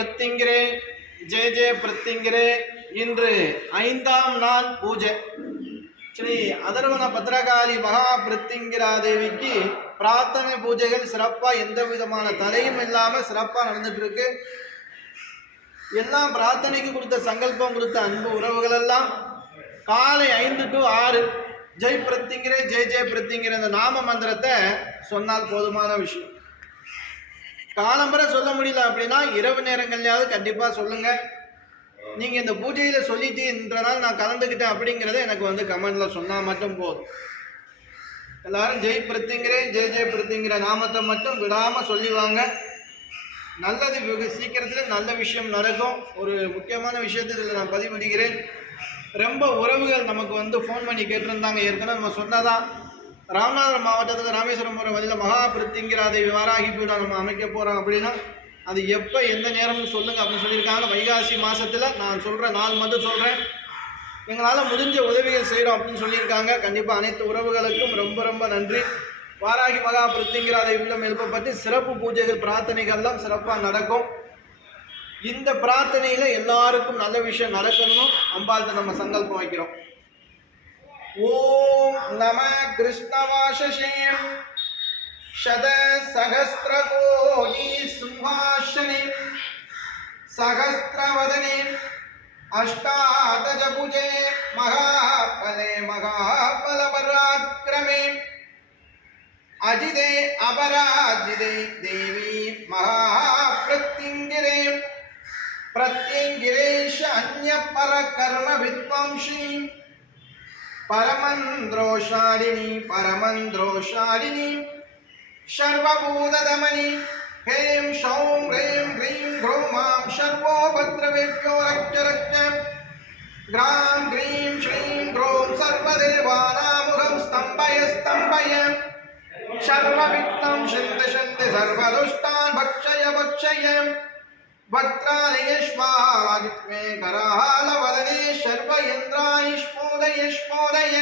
பிரத்திங்கிரே J J பிரத்திங்கிரே இன்று ஐந்தாம் நாள் பூஜை. ஸ்ரீ அதர்வன பத்ரகாளி மகா பிரத்திங்கிரா தேவிக்கு பிரார்த்தனை பூஜைகள் சிறப்பாக எந்த விதமான தடையும் இல்லாமல் சிறப்பாக நடந்துட்டு இருக்கு. எல்லாம் பிரார்த்தனைக்கு கொடுத்த சங்கல்பம் கொடுத்த அன்பு உறவுகள் எல்லாம் காலை ஐந்து டு ஆறு. ஜெய் பிரத்திங்கிற ஜெய் ஜெய் பிரத்திங்கிற இந்த நாம மந்திரத்தை சொன்னால் போதுமான விஷயம். காலம்பரை சொல்ல முடியல அப்படின்னா இரவு நேரங்கள்லயாவது கண்டிப்பாக சொல்லுங்க. நீங்கள் இந்த பூஜையில் சொல்லிட்டு நான் கலந்துக்கிட்டேன் அப்படிங்கிறத எனக்கு வந்து கமெண்டில் சொன்னால் மட்டும் போதும். எல்லாரும் ஜெய் பிரத்திங்கிறேன் ஜெய் ஜெய் பிரத்திங்கிற நாமத்தை மட்டும் விடாமல் சொல்லி வாங்க நல்லது வெகு சீக்கிரத்தில் நல்ல விஷயம் நடக்கும். ஒரு முக்கியமான விஷயத்தில் இதில் நான் பதிவிடுகிறேன். ரொம்ப உறவுகள் நமக்கு வந்து ஃபோன் பண்ணி கேட்டிருந்தாங்க. ஏற்கனவே நம்ம சொன்னதான் ராமநாதபுரம் மாவட்டத்துக்கு ராமேஸ்வரம் போகிற வழியில் மகா அதை வாராகி பீடம் நம்ம அமைக்க போகிறோம் அப்படின்னா அது எப்போ எந்த நேரம்னு சொல்லுங்கள் அப்படின்னு சொல்லியிருக்காங்க. வைகாசி மாதத்தில் நான் சொல்கிறேன் நாள் மட்டும் சொல்கிறேன் எங்களால் முடிஞ்ச உதவிகள் செய்கிறோம் அப்படின்னு சொல்லியிருக்காங்க. கண்டிப்பாக அனைத்து உறவுகளுக்கும் ரொம்ப ரொம்ப நன்றி. வாராகி மகா பிருத்திங்கிராதை உள்ளம் எழுப்பப்பட்டு சிறப்பு பூஜைகள் பிரார்த்தனைகள்லாம் சிறப்பாக நடக்கும். இந்த பிரார்த்தனையில் எல்லாருக்கும் நல்ல விஷயம் நடக்கணும் அம்பாள்கிட்ட நம்ம சங்கல்பம் வைக்கிறோம். ஓ नम कृष्णवाशशीं शतसहस्रकोयी सिंहासनीं सहस्रवदनीम् अष्टादशभुजे महाफले महाफलपराक्रमे अजिदे अपराजिदे देवी महाप्रत्यङ्गिरे प्रत्यङ्गिरेश अन्यपरकर्मविद्वांसिनी పరమంద్రోషాడిని పరమంద్రోషాడిని సర్వభూతదమని హ్రీం షౌం హ్రీం హ్రీం హ్రౌమాం సర్వోపద్రవేభ్యో రక్ష రక్ష గ్రాం హ్రీం శ్రీం హ్రౌం సర్వదేవానాముఖం స్తంభయ స్తంభయ. సర్వవిఘ్నం శంద శంద సర్వదుష్టాన్ భక్షయ భక్షయ. వక్రాలయష్మా भक्षय वक्त्रालय स्वाहादित्मे करालवदने सर्वयन्द्राणि स्फोदय स्फोदय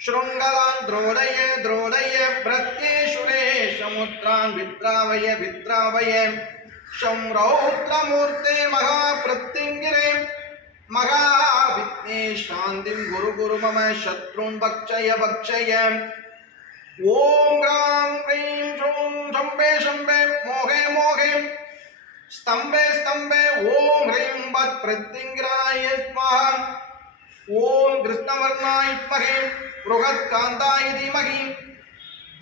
शृङ्गलान् द्रोदय द्रोदय प्रत्येषुरेशमुद्रान् विद्रावय विद्रावय संरौद्रमूर्ते महाप्रत्यङ्गिरे महाविद्मे शान्तिं गुरु गुरु मम शत्रून् भक्षय भक्षय ॐ ग्रां ह्रीं श्रूं शम्भे शम्भे मोहे मोहे स्तम्भे स्तम्भे ॐ ह्रीं वत् प्रत्यङ्गिराय स्वाहा ॐ कृष्णवर्णाय महे बृहत्कान्ताय धीमहि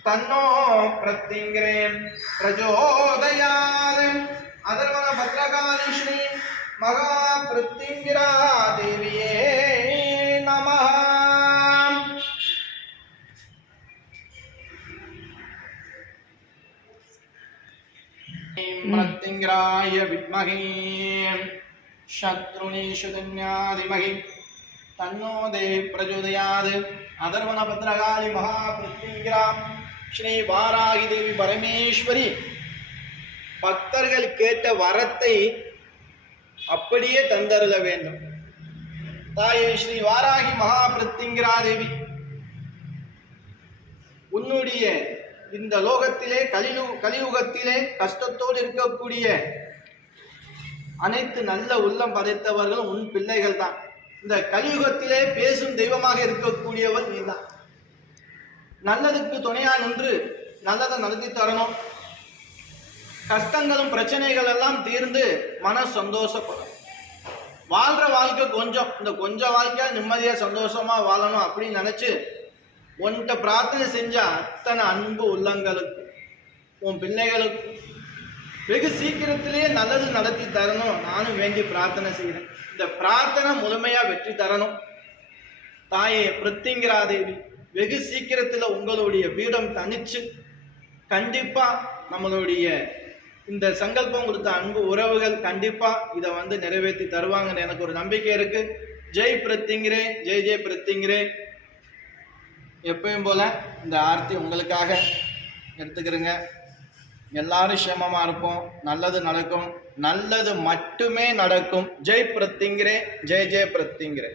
तन्नो प्रत्यङ्गिरे प्रचोदयात् अधर्वण भद्रकाली श्री महाप्रत्यङ्गिरा देव्ये नमः प्रत्यङ्गिराय विद्महे शत्रुनीशुधन्यादिमहि तन्नो देवी प्रचोदयात् अधर्वणभद्रकाली महाप्रत्यङ्गिरा ஸ்ரீ வாராகி தேவி பரமேஸ்வரி பக்தர்கள் கேட்ட வரத்தை அப்படியே தந்தருள வேண்டும் தாயே ஸ்ரீ வாராகி மகாபிருத்திங்கிரா தேவி உன்னுடைய இந்த லோகத்திலே கலியு கலியுகத்திலே கஷ்டத்தோடு இருக்கக்கூடிய அனைத்து நல்ல உள்ளம் படைத்தவர்களும் உன் பிள்ளைகள் தான் இந்த கலியுகத்திலே பேசும் தெய்வமாக இருக்கக்கூடியவர் நீதான். நல்லதுக்கு துணையா நின்று நல்லதை நடத்தி தரணும். கஷ்டங்களும் பிரச்சனைகள் எல்லாம் தீர்ந்து மன சந்தோஷப்படும். வாழ்ற வாழ்க்கை கொஞ்சம். இந்த கொஞ்சம் வாழ்க்கையா நிம்மதியா சந்தோஷமா வாழணும் அப்படின்னு நினைச்சு உன்கிட்ட பிரார்த்தனை செஞ்ச அத்தனை அன்பு உள்ளங்களுக்கு உன் பிள்ளைகளுக்கு வெகு சீக்கிரத்திலேயே நல்லது நடத்தி தரணும். நானும் வேண்டி பிரார்த்தனை செய்கிறேன். இந்த பிரார்த்தனை முழுமையா வெற்றி தரணும். தாயே பிருத்திங்கிரா தேவி வெகு சீக்கிரத்தில் உங்களுடைய பீடம் தனிச்சு கண்டிப்பா நம்மளுடைய இந்த சங்கல்பம் கொடுத்த அன்பு உறவுகள் கண்டிப்பா இதை வந்து நிறைவேற்றி தருவாங்கன்னு எனக்கு ஒரு நம்பிக்கை இருக்கு. ஜெய் பிரத்திங்கிறே ஜெய் ஜெய் பிரத்திங்கிறே எப்பயும் போல இந்த ஆர்த்தி உங்களுக்காக எடுத்துக்கிறேங்க. எல்லாரும் சேமமா இருப்போம். நல்லது நடக்கும். நல்லது மட்டுமே நடக்கும். ஜெய் பிரத்திங்கிறே ஜெய் ஜெய் பிரத்திங்கிறே